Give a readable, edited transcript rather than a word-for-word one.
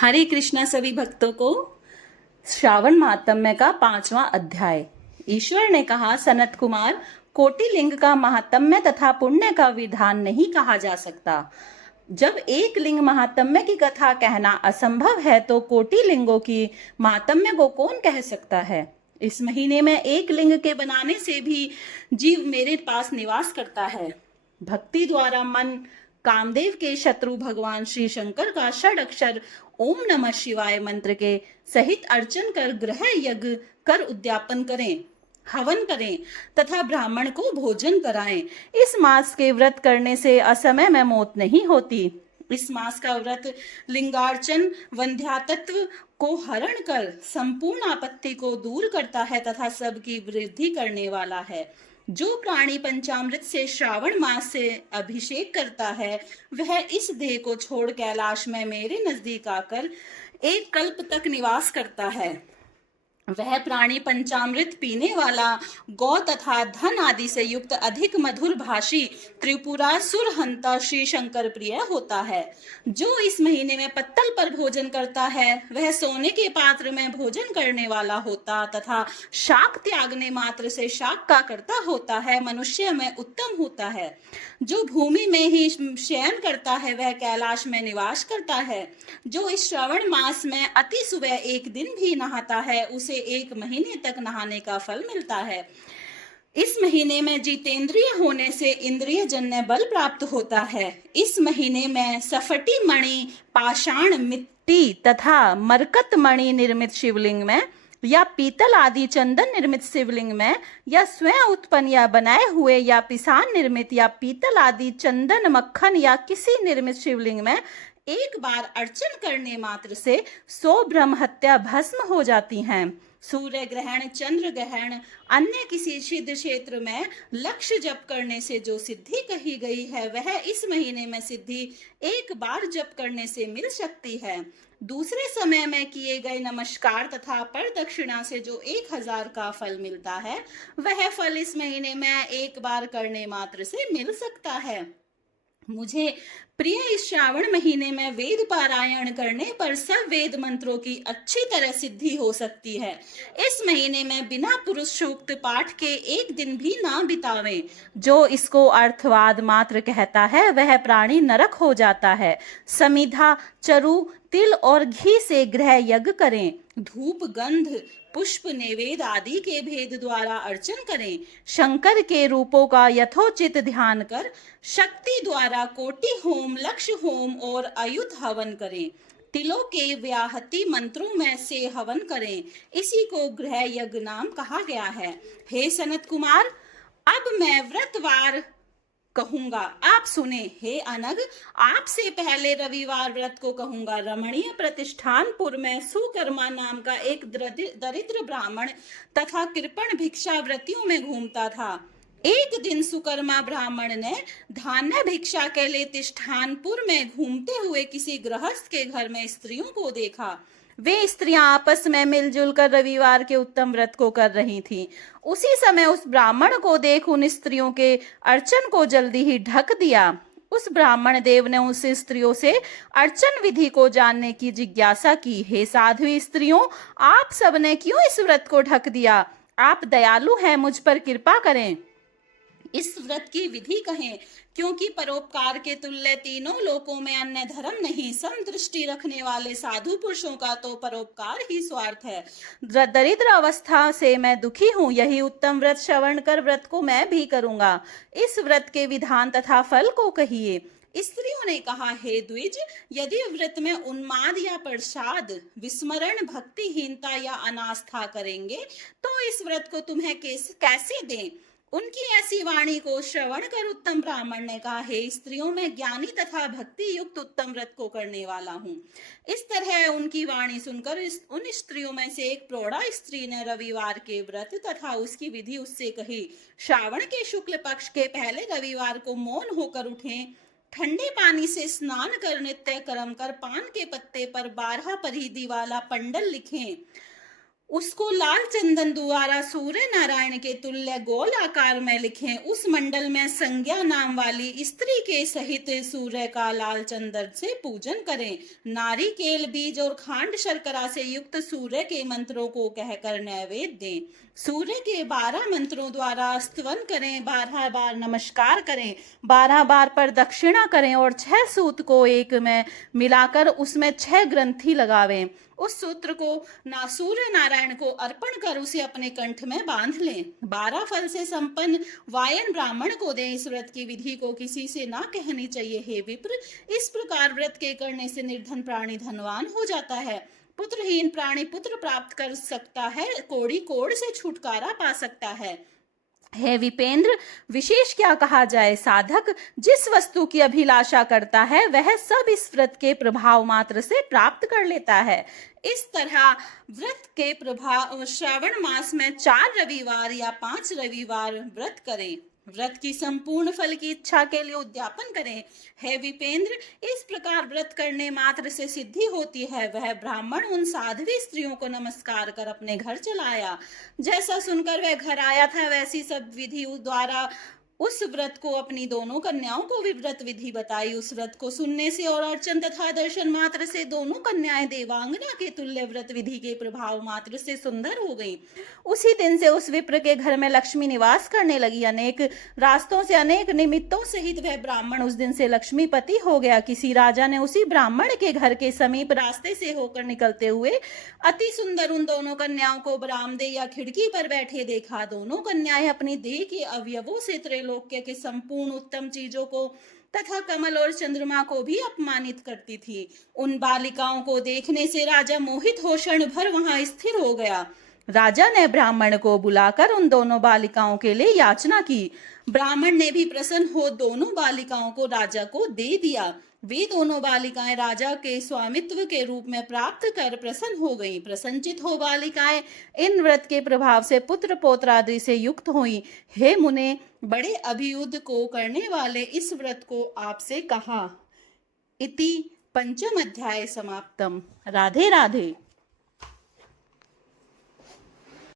हरे कृष्णा सभी भक्तों को। श्रावण महात्म्य का 5वां अध्याय। ईश्वर ने कहा, सनत कुमार, कोटि लिंग का महात्म्य तथा पुण्य का विधान नहीं कहा जा सकता। जब एक लिंग महात्म्य की कथा कहना असंभव है तो कोटि लिंगों की महात्म्य को कौन कह सकता है। इस महीने में एक लिंग के बनाने से भी जीव मेरे पास निवास करता है। भक्ति द्वारा मन कामदेव के शत्रु भगवान श्री शंकर का षड अक्षर ओम नमः शिवाय मंत्र के सहित अर्चन कर ग्रह यज्ञ कर उद्यापन करें, हवन करें तथा ब्राह्मण को भोजन कराएं। इस मास के व्रत करने से असमय में मौत नहीं होती। इस मास का व्रत लिंगार्चन वंध्यातत्व को हरण कर संपूर्ण आपत्ति को दूर करता है तथा सबकी वृद्धि करने वाला है। जो प्राणी पंचामृत से श्रावण मास से अभिषेक करता है वह इस देह को छोड़ कैलाश में मेरे नजदीक आकर एक कल्प तक निवास करता है। वह प्राणी पंचामृत पीने वाला, गौ तथा धन आदि से युक्त अधिक मधुर भाषी त्रिपुरासुर हंता श्री शंकर प्रिय होता है। जो इस महीने में पत्तल पर भोजन करता है वह सोने के पात्र में भोजन करने वाला होता तथा शाक त्यागने मात्र से शाक का करता होता है, मनुष्य में उत्तम होता है। जो भूमि में ही शयन करता है वह कैलाश में निवास करता है। जो इस श्रावण मास में अति सुबह एक दिन भी नहाता है उसे एक महीने तक नहाने का फल मिलता है। इस महीने में जितेंद्रिय होने से इंद्रिय जन्य बल प्राप्त होता है। इस महीने में सफटी मणि, पाषाण, मिट्टी तथा मरकत मणि निर्मित शिवलिंग में या पीतल आदि चंदन निर्मित शिवलिंग में या स्वयं उत्पन्न या बनाए हुए या पिसान निर्मित या पीतल आदि चंदन मक्खन या किसी निर्मित शिवलिंग में एक बार अर्चन करने मात्र से 100 ब्रह्म हत्या भस्म हो जाती हैं। सूर्य ग्रहण, चंद्र ग्रहण, अन्य किसी सिद्ध क्षेत्र में लक्ष्य जप करने से जो सिद्धि कही गई है वह इस महीने में सिद्धि एक बार जप करने से मिल सकती है। दूसरे समय में किए गए नमस्कार तथा पर दक्षिणा से जो 1000 का फल मिलता है वह फल इस महीने में एक बार करने मात्र से मिल सकता है। मुझे प्रिय, इस श्रावण महीने में वेद पारायण करने पर सब वेद मंत्रों की अच्छी तरह सिद्धि हो सकती है। इस महीने में बिना पुरुष सूक्त पाठ के एक दिन भी ना बितावें। जो इसको अर्थवाद मात्र कहता है वह प्राणी नरक हो जाता है। समिधा, चरु, तिल और घी से गृह यज्ञ करें। धूप, गंध, पुष्प, नैवेद्य आदि के भेद द्वारा अर्चन करें। शंकर के रूपों का यथोचित ध्यान कर शक्ति द्वारा कोटि होम, लक्ष्य होम और अयुत हवन करें। तिलों के व्याहति मंत्रों में से हवन करें। इसी को गृह यज्ञ नाम कहा गया है। हे सनत कुमार, अब मैं व्रतवार कहूंगा, आप सुने। हे अनग, आपसे पहले रविवार व्रत को कहूंगा। रमणीय प्रतिष्ठानपुर में सुकर्मा नाम का एक दरिद्र ब्राह्मण तथा कृपण भिक्षाव्रतियों में घूमता था। एक दिन सुकर्मा ब्राह्मण ने धान्य भिक्षा के लिए तिष्ठानपुर में घूमते हुए किसी गृहस्थ के घर में स्त्रियों को देखा। वे स्त्रियां आपस में मिलजुल कर रविवार के उत्तम व्रत को कर रही थीं। उसी समय उस ब्राह्मण को देख उन स्त्रियों के अर्चन को जल्दी ही ढक दिया। उस ब्राह्मण देव ने उस स्त्रियों से अर्चन विधि को जानने की जिज्ञासा की। हे साध्वी स्त्रियों, आप सबने क्यों इस व्रत को ढक दिया? आप दयालु हैं, मुझ पर कृपा करें। इस व्रत की विधि कहें, क्योंकि परोपकार के तुल्य तीनों लोकों में अन्य धर्म नहीं। समदृष्टि रखने वाले साधु पुरुषों का तो परोपकार ही स्वार्थ है। दरिद्र अवस्था से मैं दुखी हूँ, यही उत्तम व्रत श्रवण कर व्रत को मैं भी करूंगा। इस व्रत के विधान तथा फल को कहिए। स्त्रियों ने कहा, हे द्विज, यदि व्रत में उन्माद या प्रसाद, विस्मरण, भक्तिहीनता या अनास्था करेंगे तो इस व्रत को तुम्हें कैसे दें? उनकी ऐसी वाणी को श्रवण कर उत्तम ब्राह्मण ने कहा, हे स्त्रियों, मैं ज्ञानी तथा भक्ति युक्त उत्तम व्रत को करने वाला हूँ। इस तरह उनकी वाणी सुनकर उन स्त्रियों में से एक प्रौढ़ा स्त्री ने रविवार के व्रत तथा उसकी विधि उससे कही। श्रावण के शुक्ल पक्ष के पहले रविवार को मौन होकर उठें, ठंडे पानी से स्नान कर नित्य कर्म कर पान के पत्ते पर 12 परिधि वाला पंडल लिखें। उसको लाल चंदन द्वारा सूर्य नारायण के तुल्य गोल आकार में लिखें। उस मंडल में संज्ञा नाम वाली स्त्री के सहित सूर्य का लाल चंदन से पूजन करें। नारिकेल बीज और खांड शर्करा से युक्त सूर्य के मंत्रों को कहकर नैवेद्य दें। सूर्य के 12 मंत्रों द्वारा स्तवन करें, 12 बार नमस्कार करें, 12 बार पर दक्षिणा करें और 6 सूत को एक में मिलाकर उसमें 6 ग्रंथि लगावें। उस सूत्र को सूर्य नारायण को अर्पण कर उसे अपने कंठ में बांध लें। 12 फल से संपन्न वायन ब्राह्मण को दें। इस व्रत की विधि को किसी से ना कहनी चाहिए। हे विप्र, इस प्रकार व्रत के करने से निर्धन प्राणी धनवान हो जाता है, पुत्रहीन प्राणी पुत्र प्राप्त कर सकता है, कोड़ी कोड़ से छुटकारा पा सकता है। हे विपेंद्र, विशेष क्या कहा जाए। साधक जिस वस्तु की अभिलाषा करता है वह सब इस व्रत के प्रभाव मात्र से प्राप्त कर लेता है। इस तरह व्रत के प्रभाव श्रावण मास में 4 रविवार या 5 रविवार व्रत करें। व्रत की संपूर्ण फल की इच्छा के लिए उद्यापन करें। हे विपेंद्र, इस प्रकार व्रत करने मात्र से सिद्धि होती है। वह ब्राह्मण उन साध्वी स्त्रियों को नमस्कार कर अपने घर चला आया। जैसा सुनकर वह घर आया था वैसी सब विधि द्वारा उस व्रत को अपनी दोनों कन्याओं को भी व्रत विधि बताई। उस व्रत को सुनने से और अर्चन तथा दर्शन मात्र से दोनों कन्याएं देवांगना के तुल्य व्रत विधि के प्रभाव मात्र से सुंदर हो गईं। उसी दिन से उस विप्र के घर में लक्ष्मी निवास करने लगी। अनेक रास्तों से, अनेक निमित्तों सहित वह ब्राह्मण उस दिन से लक्ष्मीपति हो गया। किसी राजा ने उसी ब्राह्मण के घर के समीप रास्ते से होकर निकलते हुए अति सुंदर उन दोनों कन्याओं को बरामदे या खिड़की पर बैठे देखा। दोनों कन्याएं अपनी देह के अवयवों से त्रैलोक्य के संपूर्ण उत्तम चीजों को तथा कमल और चंद्रमा को भी अपमानित करती थी। उन बालिकाओं को देखने से राजा मोहित हो क्षण भर वहां स्थिर हो गया। राजा ने ब्राह्मण को बुलाकर उन दोनों बालिकाओं के लिए याचना की। ब्राह्मण ने भी प्रसन्न हो दोनों बालिकाओं को राजा को दे दिया। वे दोनों बालिकाएं राजा के स्वामित्व के रूप में प्राप्त कर प्रसन्न हो गईं। प्रसन्नचित हो बालिकाएं इन व्रत के प्रभाव से पुत्र पौत्र आदि से युक्त हुई। हे मुने, बड़े अभियुद्ध को करने वाले इस व्रत को आपसे कहा। इति पंचम अध्याय समाप्तम। राधे राधे।